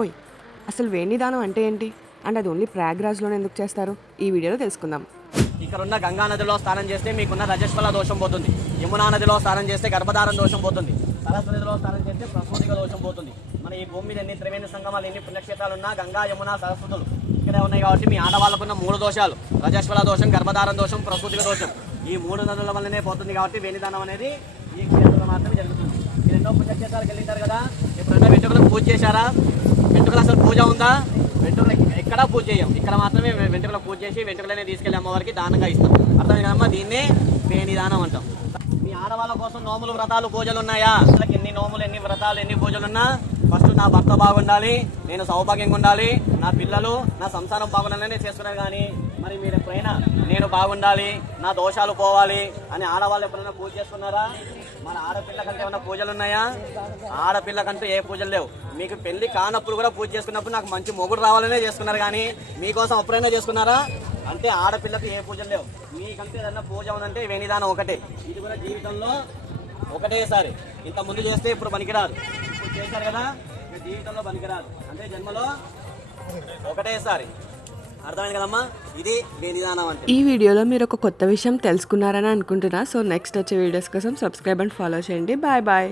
ఓయ్, అసలు వేణిదానం అంటే ఏంటి అండ్ అది ఓన్లీ ప్రయాగ్రాజ్లోనే ఎందుకు చేస్తారు ఈ వీడియోలో తెలుసుకుందాం. ఇక్కడ ఉన్న గంగా నదిలో స్నానం చేస్తే మీకున్న రజస్వల దోషం పోతుంది. యమునా నదిలో స్నానం చేస్తే గర్భధారణ దోషం పోతుంది. సరస్వతి నదిలో స్నానం చేస్తే ప్రసూతిక దోషం పోతుంది. మన ఈ భూమి మీద ఎన్ని త్రివేణి సంగమాలు, ఎన్ని పుణ్యక్షేత్రాలు ఉన్నా గంగా, యమున, సరస్వతులు ఇక్కడే ఉన్నాయి కాబట్టి మీ ఆడవాళ్ళకున్న 3 దోషాలు, రజస్వల దోషం, గర్భధారణ దోషం, ప్రసూతిక దోషం, ఈ 3 నదుల వల్లనే పోతుంది. కాబట్టి వేణిదానం అనేది ఈ క్షేత్రంలో మాత్రమే జరుగుతుంది. మీరు ఎన్నో పుణ్యక్షేత్రాలకు వెళ్ళింటారు కదా, ఎప్పుడైనా వెంట్రుకలకు పూజ చేశారా? వెంట్రుకలు అసలు పూజ ఉందా? వెంట్రుకలు ఎక్కడా పూజ చేయం, ఇక్కడ మాత్రమే వెంట్రుకలు పూజ చేసి వెంట్రుకలనే తీసుకెళ్లి అమ్మవారికి దానంగా ఇస్తాం. అర్థమైంది కదమ్మా? దీన్నే వేణిదానం అంటాం. మీ ఆడవాళ్ళ కోసం నోములు, వ్రతాలు, పూజలు ఉన్నాయా? వాళ్ళకి ఎన్ని నోములు, ఎన్ని వ్రతాలు, ఎన్ని పూజలున్నా ఫస్ట్ నా భర్త బాగుండాలి, నేను సౌభాగ్యంగా ఉండాలి, నా పిల్లలు, నా సంసారం బాగుండాలని చేసుకున్నారు. కానీ మరి మీరు ఎప్పుడైనా నేను బాగుండాలి, నా దోషాలు పోవాలి అని ఆడవాళ్ళు ఎప్పుడైనా పూజ చేస్తున్నారా? మన ఆడపిల్ల కంటే ఏమన్నా పూజలు ఉన్నాయా? ఆడపిల్ల కంటూ ఏ పూజలు లేవు. మీకు పెళ్లి కానప్పుడు కూడా పూజ చేసుకున్నప్పుడు నాకు మంచి మొగుడు రావాలనే చేసుకున్నారు. కానీ మీకోసం ఎప్పుడైనా చేసుకున్నారా? అంటే ఆడపిల్లకు ఏ పూజలు లేవు. మీకంటే ఏదన్నా పూజ ఉందంటే వేణిదానం ఒకటే. ఇది కూడా జీవితంలో ఒకటేసారి. ఇంత ముందు చేస్తే ఇప్పుడు పనికిరాదు, ఇప్పుడు చేశారు కదా, జీవితంలో పనికిరాదు. అంటే జన్మలో ఒకటేసారి. అర్థమైంది కదమ్మా? ఇది వేణిదానం అంటే. ఈ వీడియోలో మీరు ఒక కొత్త విషయం తెలుసుకున్నారని అనుకుంటున్నా. సో నెక్స్ట్ వచ్చే వీడియోస్ కోసం సబ్స్క్రైబ్ అండ్ ఫాలో చేయండి. Bye bye.